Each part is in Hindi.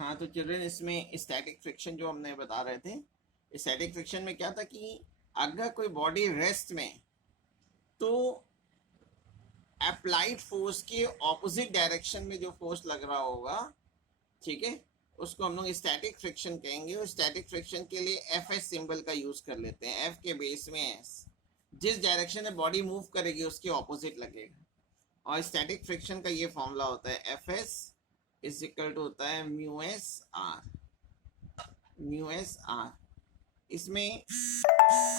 हाँ तो चिल्ड्रन, इसमें स्टैटिक फ्रिक्शन जो हमने बता रहे थे, स्टैटिक फ्रिक्शन में क्या था कि अगर कोई बॉडी रेस्ट में, तो अप्लाइड फोर्स के ऑपोजिट डायरेक्शन में जो फोर्स लग रहा होगा, ठीक है, उसको हम लोग स्टैटिक फ्रिक्शन कहेंगे। और स्टैटिक फ्रिक्शन के लिए एफ एस सिंबल का यूज कर लेते हैं, एफ के बेस में एस। जिस डायरेक्शन में बॉडी मूव करेगी उसके ऑपोजिट लगेगा। और स्टैटिक फ्रिक्शन का ये फॉर्मूला होता है F S is equal to होता है mu S R, mu S R. इसमें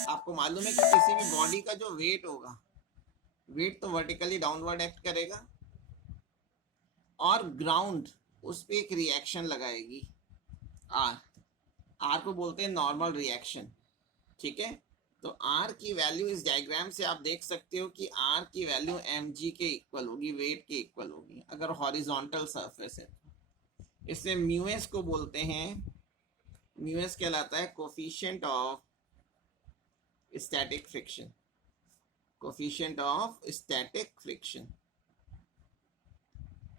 आपको मालूम है कि किसी भी बॉडी का जो वेट होगा, वेट तो वर्टिकली डाउनवर्ड एक्ट करेगा और ग्राउंड उस पर एक रिएक्शन लगाएगी, आर। आर को बोलते हैं नॉर्मल रिएक्शन, ठीक है। तो आर की वैल्यू इस डायग्राम से आप देख सकते हो कि आर की वैल्यू एम जी के इक्वल होगी, वेट के इक्वल होगी अगर हॉरिजॉन्टल सरफेस है। इसमें म्यू एस को बोलते हैं, म्यू एस कहलाता है coefficient of static friction, coefficient of static friction,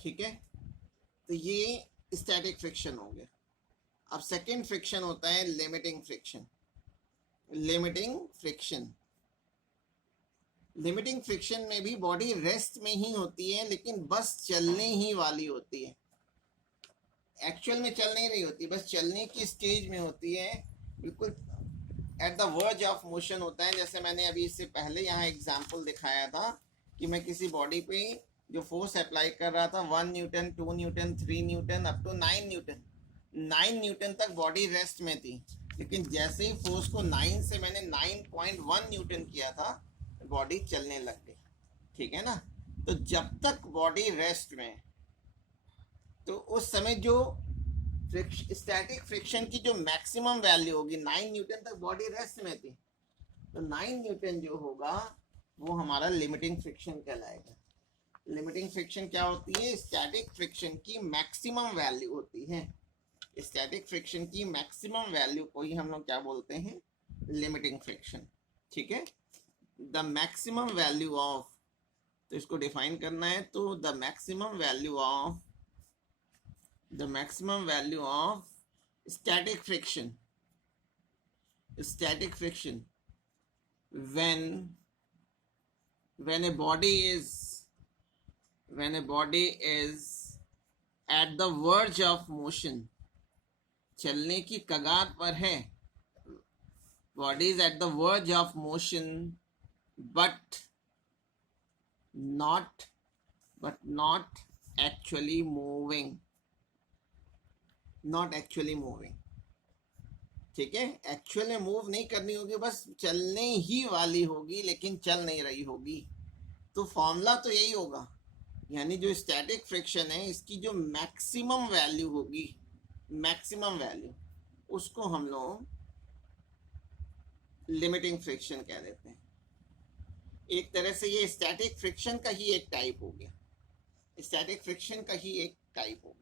ठीक है। तो ये स्टैटिक फ्रिक्शन हो गया। अब सेकेंड फ्रिक्शन होता है limiting friction. Limiting friction, limiting friction में भी बॉडी रेस्ट में ही होती है, लेकिन बस चलने ही वाली होती है। एक्चुअल में चल नहीं रही होती, बस चलने की स्टेज में होती है, बिल्कुल at the verge of motion होता है। जैसे मैंने अभी इससे पहले यहाँ एग्जांपल दिखाया था कि मैं किसी बॉडी पे जो फोर्स अप्लाई कर रहा था, 1 newton, 2 newton, 3 newton, up to 9 newton. 9 newton तक बॉडी रेस्ट में थी, लेकिन जैसे ही फोर्स को 9 से मैंने 9.1 न्यूटन किया था, बॉडी चलने लग गई, ठीक है ना। तो जब तक बॉडी रेस्ट में, तो उस समय जो स्टैटिक फ्रिक्शन की जो मैक्सिमम वैल्यू होगी, 9 न्यूटन तक बॉडी रेस्ट में थी, तो 9 न्यूटन जो होगा वो हमारा लिमिटिंग फ्रिक्शन कहलाएगा। लिमिटिंग फ्रिक्शन क्या होती है? स्टैटिक फ्रिक्शन की मैक्सिमम वैल्यू होती है। स्टैटिक फ्रिक्शन की मैक्सिमम वैल्यू को ही हम लोग क्या बोलते हैं? लिमिटिंग फ्रिक्शन, ठीक है। द मैक्सिमम वैल्यू ऑफ, तो इसको डिफाइन करना है, तो the maximum value of, the maximum value of static friction, static friction when a body is, when a body is at the verge of motion, चलने की कगार पर है, body is at the verge of motion but not actually moving, not actually moving, ठीक है। एक्चुअल में मूव नहीं करनी होगी, बस चलने ही वाली होगी, लेकिन चल नहीं रही होगी। तो फॉर्मूला तो यही होगा, यानी जो स्टैटिक फ्रिक्शन है इसकी जो मैक्सिमम वैल्यू होगी, मैक्सिमम वैल्यू, उसको हम लोग लिमिटिंग फ्रिक्शन कह देते हैं। एक तरह से ये स्टैटिक फ्रिक्शन का ही एक टाइप हो गया, स्टैटिक फ्रिक्शन का ही एक टाइप हो गया।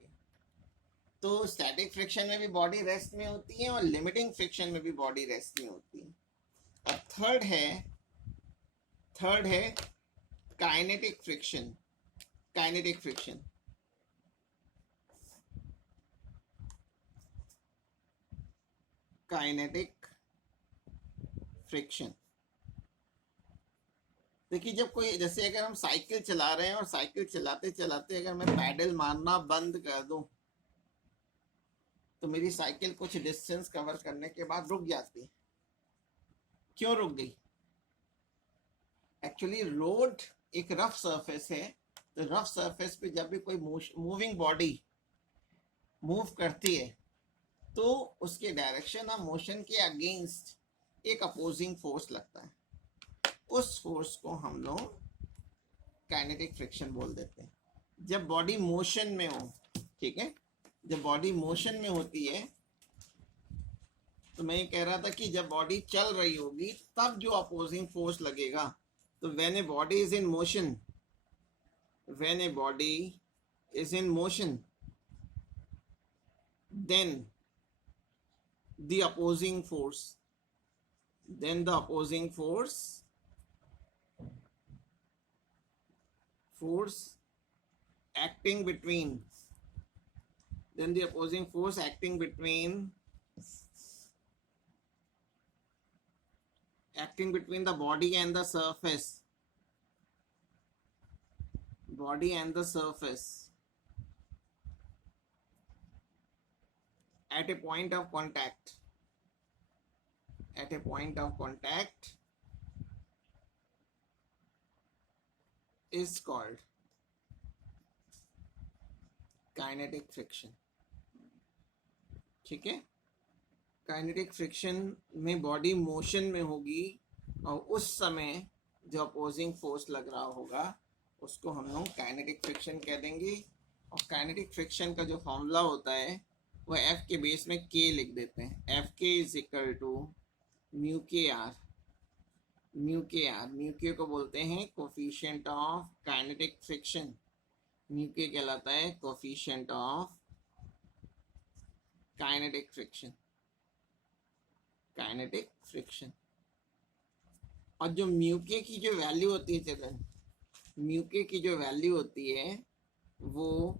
तो स्टैटिक फ्रिक्शन में भी बॉडी रेस्ट में होती है और लिमिटिंग फ्रिक्शन में भी बॉडी रेस्ट में होती है। अब थर्ड है kinetic friction. Kinetic friction, kinetic friction, देखिए जब कोई, जैसे अगर हम साइकिल चला रहे हैं और साइकिल चलाते चलाते अगर मैं पैडल मारना बंद कर दूं, तो मेरी साइकिल कुछ डिस्टेंस कवर करने के बाद रुक जाती है। क्यों रुक गई? एक्चुअली रोड एक रफ सरफेस है, तो रफ सरफेस पे जब भी कोई मूविंग बॉडी मूव करती है, तो उसके डायरेक्शन ऑफ मोशन के अगेंस्ट एक अपोजिंग फोर्स लगता है, उस फोर्स को हम लोग काइनेटिक फ्रिक्शन बोल देते हैं। जब बॉडी मोशन में हो, ठीक है, जब बॉडी मोशन में होती है, तो मैं ये कह रहा था कि जब बॉडी चल रही होगी तब जो अपोजिंग फोर्स लगेगा, तो when a body is in motion, when a body is in motion, then the opposing force, then the opposing force acting between then the opposing force acting between the body and the surface, at a point of contact, is called kinetic friction. ठीक है, काइनेटिक फ्रिक्शन में बॉडी मोशन में होगी और उस समय जो अपोजिंग फोर्स लग रहा होगा उसको हम लोग काइनेटिक फ्रिक्शन कह देंगे. और काइनेटिक फ्रिक्शन का जो फॉर्मूला होता है वो F के बेस में K लिख देते हैं. Fk is equal to mu K R. Mu K को बोलते हैं coefficient of kinetic friction. Mu K कहलाता है कोफिशिएंट ऑफ काइनेटिक फ्रिक्शन. और जो म्यू के की जो वैल्यू होती है चिल्ड्रन, म्यू के की जो वैल्यू होती है वो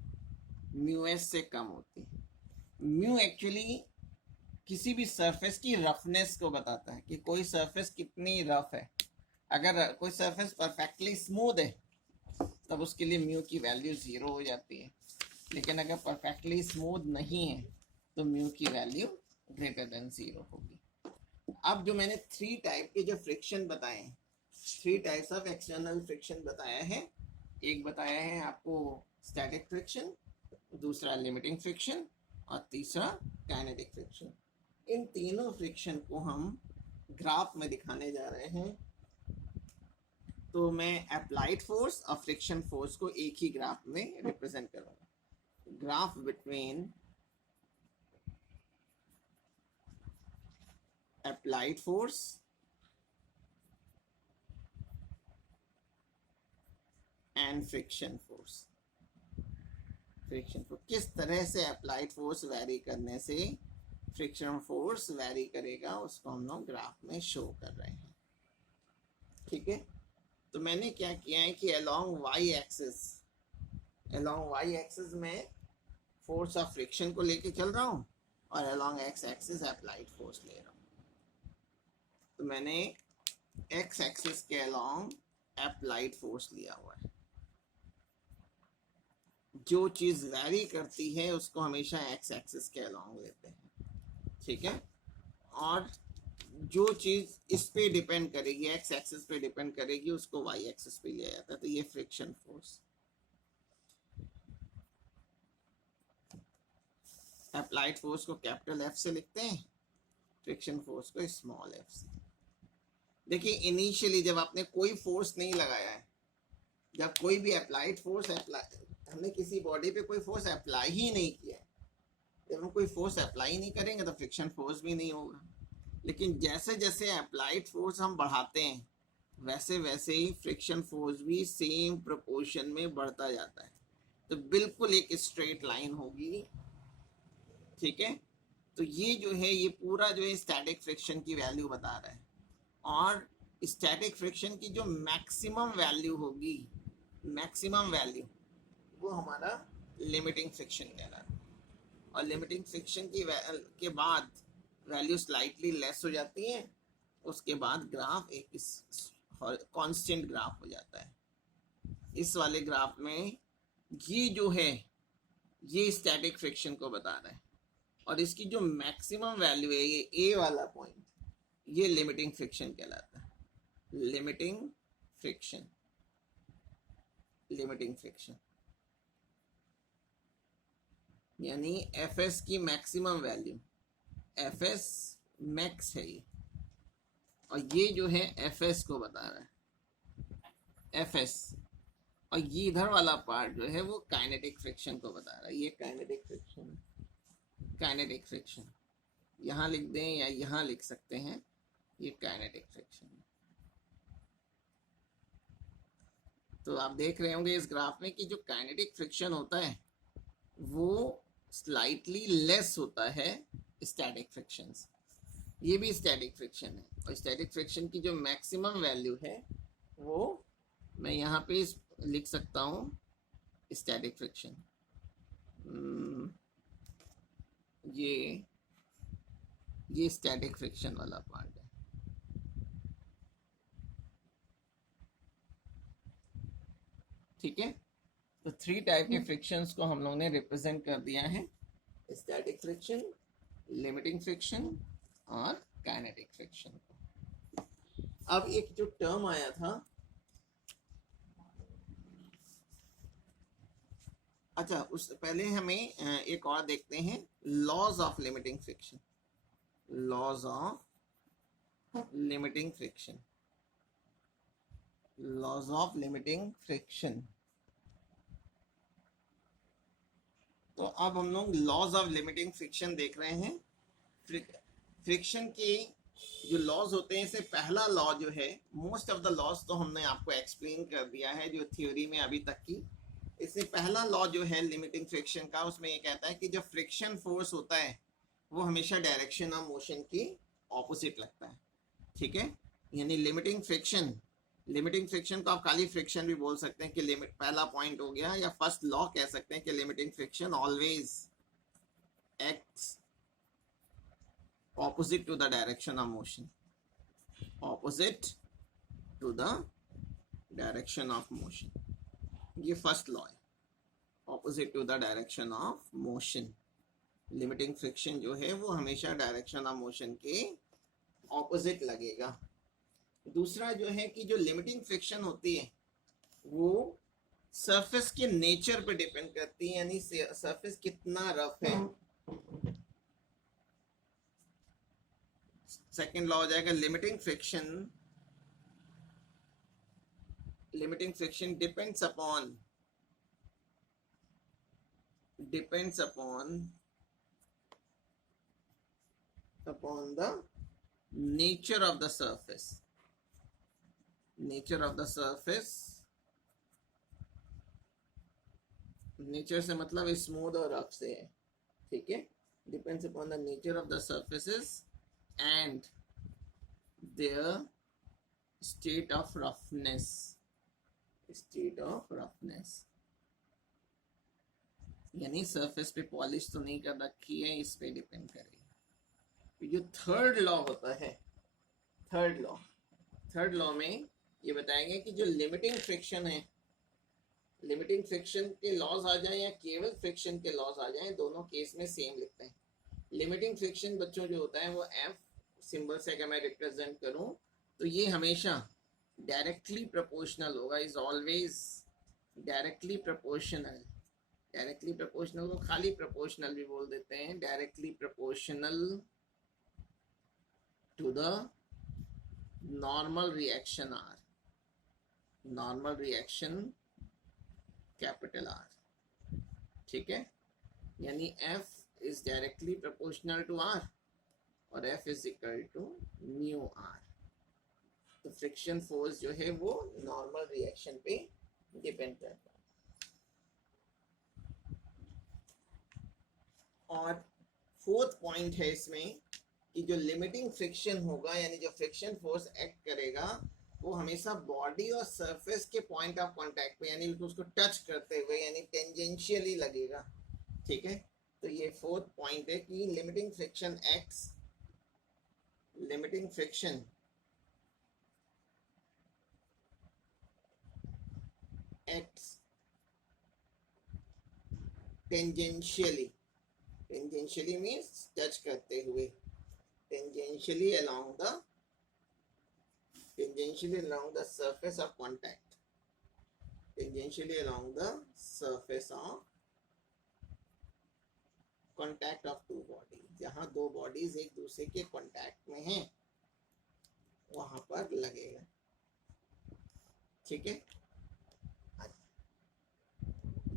म्यू एस से कम होती है. म्यू एक्चुअली किसी भी सरफेस की रफनेस को बताता है कि कोई सरफेस कितनी रफ है. अगर कोई सरफेस परफेक्टली स्मूथ है तब उसके लिए म्यू की वैल्यू 0 हो जाती है. लेकिन अगर परफेक्टली स्मूथ नहीं है तो म्यू की वैल्यू ग्रेटर देन 0 होगी. अब जो मैंने 3 टाइप के जो फ्रिक्शन बताए हैं, 3 टाइप्स ऑफ एक्सटर्नल फ्रिक्शन बताया है. एक बताया है आपको स्टैटिक फ्रिक्शन, दूसरा लिमिटिंग फ्रिक्शन और तीसरा काइनेटिक फ्रिक्शन. इन तीनों फ्रिक्शन को हम ग्राफ में दिखाने जा रहे हैं. तो मैं अप्लाइड फोर्स और फ्रिक्शन फोर्स को एक ही ग्राफ में रिप्रेजेंट करूंगा. Graph between applied force and friction force. किस तरह से अप्लाइड फोर्स वैरी करने से फ्रिक्शन फोर्स वैरी करेगा उसको हम लोग ग्राफ में शो कर रहे हैं. ठीक है, तो मैंने क्या किया है कि अलोंग वाई एक्सिस में फोर्स ऑफ फ्रिक्शन को लेके चल रहा हूँ और along x axis applied force ले रहा हूँ. तो मैंने एक्स एक्सिस के अलोंग अप्लाइड फोर्स लिया हुआ है. जो चीज वैरी करती है उसको हमेशा एक्स एक्सिस के अलोंग लेते हैं. ठीक है, और जो चीज इस पे डिपेंड करेगी, एक्स एक्सिस पे डिपेंड करेगी, उसको वाई एक्सिस पे लिया जाता है. तो ये फ्रिक्शन फोर्स. अप्लाइड फोर्स को कैपिटल एफ से लिखते हैं, फ्रिक्शन फोर्स को स्मॉल एफ से. देखिए, इनिशियली जब आपने कोई फोर्स नहीं लगाया है, जब कोई भी अप्लाइड फोर्स हमने किसी बॉडी पे कोई फोर्स अप्लाई ही नहीं किया है, जब हम कोई फोर्स अप्लाई नहीं करेंगे तो फ्रिक्शन फोर्स भी नहीं होगा. लेकिन जैसे जैसे अप्लाइड फोर्स हम बढ़ाते हैं वैसे वैसे ही फ्रिक्शन फोर्स भी सेम प्रोपोर्शन में बढ़ता जाता है. तो बिल्कुल एक स्ट्रेट लाइन होगी. ठीक है, तो ये जो है ये पूरा जो है स्टैटिक फ्रिक्शन की वैल्यू बता रहा है. और स्टैटिक फ्रिक्शन की जो मैक्सिमम वैल्यू होगी, मैक्सिमम वैल्यू, वो हमारा लिमिटिंग फ्रिक्शन कहलाता है. और लिमिटिंग फ्रिक्शन के बाद वैल्यू स्लाइटली लेस हो जाती है. उसके बाद ग्राफ एक कांस्टेंट ग्राफ हो जाता है. इस वाले ग्राफ में ये जो है ये स्टैटिक फ्रिक्शन को बता रहा है. और इसकी जो मैक्सिमम वैल्यू है, ये ए वाला पॉइंट, ये लिमिटिंग फ्रिक्शन कहलाता है. लिमिटिंग फ्रिक्शन यानी Fs की मैक्सिमम वैल्यू, Fs मैक्स है ये. और ये जो है Fs को बता रहा है, Fs. और ये इधर वाला पार्ट जो है वो काइनेटिक फ्रिक्शन को बता रहा है. ये काइनेटिक फ्रिक्शन यहाँ लिख दें या यहाँ लिख सकते हैं, ये काइनेटिक फ्रिक्शन. तो आप देख रहे होंगे इस ग्राफ में कि जो काइनेटिक फ्रिक्शन होता है वो स्लाइटली लेस होता है स्टैटिक फ्रिक्शन से. ये भी स्टैटिक फ्रिक्शन है. और स्टैटिक फ्रिक्शन की जो मैक्सिमम वैल्यू है वो मैं यहाँ पे लिख सकता हूँ. स्टैटिक फ्रिक्शन ये स्टैटिक फ्रिक्शन वाला पार्ट है। ठीक है, तो 3 टाइप के फ्रिक्शंस को हम लोग ने रिप्रेजेंट कर दिया है, स्टैटिक फ्रिक्शन, लिमिटिंग फ्रिक्शन और काइनेटिक फ्रिक्शन। अब एक जो टर्म आया था, अच्छा उससे पहले हमें एक और देखते हैं, laws of limiting friction. Laws of limiting friction, laws of limiting friction. तो अब हम लोग लॉज ऑफ लिमिटिंग फ्रिक्शन देख रहे हैं। फ्रिक्शन के जो लॉज होते हैं, इससे पहला लॉ जो है, मोस्ट ऑफ द लॉज तो हमने आपको एक्सप्लेन कर दिया है जो थ्योरी में अभी तक की। इससे पहला लॉ जो है लिमिटिंग फ्रिक्शन का, उसमें ये कहता है कि जब फ्रिक्शन फोर्स होता है वो हमेशा डायरेक्शन ऑफ मोशन की ऑपोजिट लगता है। ठीक है, यानी लिमिटिंग फ्रिक्शन को आप खाली फ्रिक्शन भी बोल सकते हैं कि लिमिट पहला पॉइंट हो गया, या फर्स्ट लॉ कह सकते हैं कि limiting friction always acts opposite to the direction of motion, opposite to the direction of motion। ये फर्स्ट लॉ है, opposite to the direction of motion। Limiting friction जो है वो हमेशा डायरेक्शन ऑफ मोशन के ऑपोजिट लगेगा। दूसरा जो है कि जो लिमिटिंग फ्रिक्शन होती है वो सरफेस के नेचर पे डिपेंड करती है, यानी सरफेस कितना रफ है। सेकेंड लॉ हो जाएगा limiting friction depends upon the nature of the surface. Nature से मतलब स्मूथ और रफ से है। ठीक है, depends upon the nature of the surfaces and their state of roughness। यानी सरफेस पे पॉलिश तो नहीं कर रखी है, इस पे डिपेंड करेगी। जो थर्ड लॉ होता है, थर्ड लॉ में ये बताएंगे कि जो लिमिटिंग फ्रिक्शन है, लिमिटिंग फ्रिक्शन के लॉज आ जाए या केवल फ्रिक्शन के लॉज आ जाए, दोनों केस में सेम लिखते हैं। लिमिटिंग फ्रिक्शन बच्चों जो होता है वो एफ सिंबल से अगर मैं रिप्रेजेंट करूं तो ये हमेशा डायरेक्टली प्रोपोर्शनल होगा, इज ऑलवेज डायरेक्टली प्रोपोर्शनल को खाली प्रोपोर्शनल भी बोल देते हैं, directly proportional to the normal reaction capital R. ठीक है, यानी F is directly proportional to R और F is equal to mu R। तो फ्रिक्शन फोर्स जो है वो नॉर्मल रिएक्शन पे डिपेंड करता है। और फोर्थ पॉइंट है इसमें कि जो लिमिटिंग फ्रिक्शन होगा, यानी जो फ्रिक्शन फोर्स एक्ट करेगा वो हमेशा बॉडी और सरफेस के पॉइंट ऑफ कांटेक्ट पे, यानी उसको टच करते हुए, यानी टेंजेंशियली लगेगा। ठीक है, तो ये फोर्थ पॉइंट है कि limiting friction acts tangentially means touch करते हुए, tangentially along the surface of contact, contact of two bodies. जहां दो बॉडीज एक दूसरे के कॉन्टैक्ट में हैं वहां पर लगेगा। ठीक है,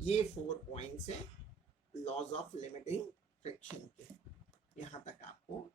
ये 4 पॉइंट्स हैं लॉज ऑफ लिमिटिंग फ्रिक्शन के। यहां तक आपको